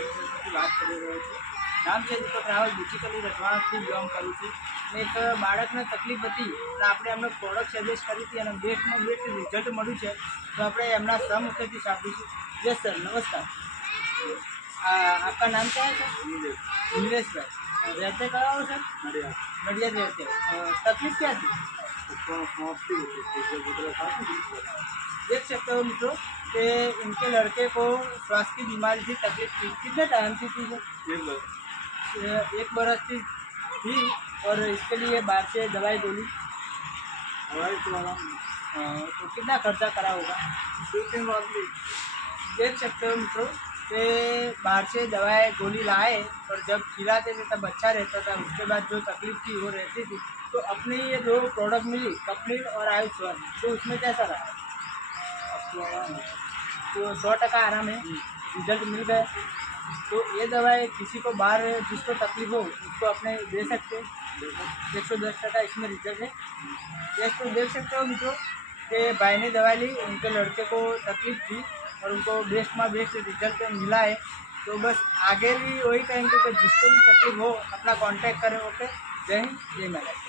ફિટનેસમાંથી વાત કરી રહ્યો છું. નામ છે દીપક રાવલ, ડિજિટલી રજવાડાથી બિલોંગ કરું છું. અને એક બાળકને તકલીફ હતી અને આપણે એમને પ્રોડક્ટ સજેસ્ટ કરી હતી અને બેસ્ટમાં બેસ્ટ રિઝલ્ટ મળ્યું છે. તો આપણે એમના સહમુખેથી સાંભળીશું. યસ સર, नमस्कार। आपका नाम क्या है सर? नीलेश भाई। रहते कहाँ हो सर? नडियाद रहते हैं। तकलीफ क्या थी? देख सकते हो मित्रों कि इनके लड़के को श्वास की बीमारी थी, तकलीफ थी। कितने टाइम से थी वो? 1 बरस थी। और इसके लिए बाहर से दवाई गोली तो कितना खर्चा करा होगा? 2-3 बार। देख सकते हो मित्रों कि बाहर से दवाई गोली लाए और जब खिलाते थे तब अच्छा रहता था, उसके बाद जो तकलीफ थी वो रहती थी। तो अपनी ये दो प्रोडक्ट मिली, कपलिन और आयुष्मान, तो उसमें कैसा रहा? तो 100% आराम है, रिजल्ट मिल गया। तो ये दवाई किसी को बाहर जिसको तकलीफ हो उसको अपने दे सकते हैं। 110% इसमें रिजल्ट है। ये तो देख सकते हो मित्रों कि भाई ने दवाई ली, उनके लड़के को तकलीफ थी और उनको बेस्ट में बेस्ट रिजल्ट मिला है। तो बस आगे भी वही कहेंगे कि जिसको भी तकलीफ हो अपना कांटेक्ट करें। ओके, जय हिंद, जय महाराष्ट्र।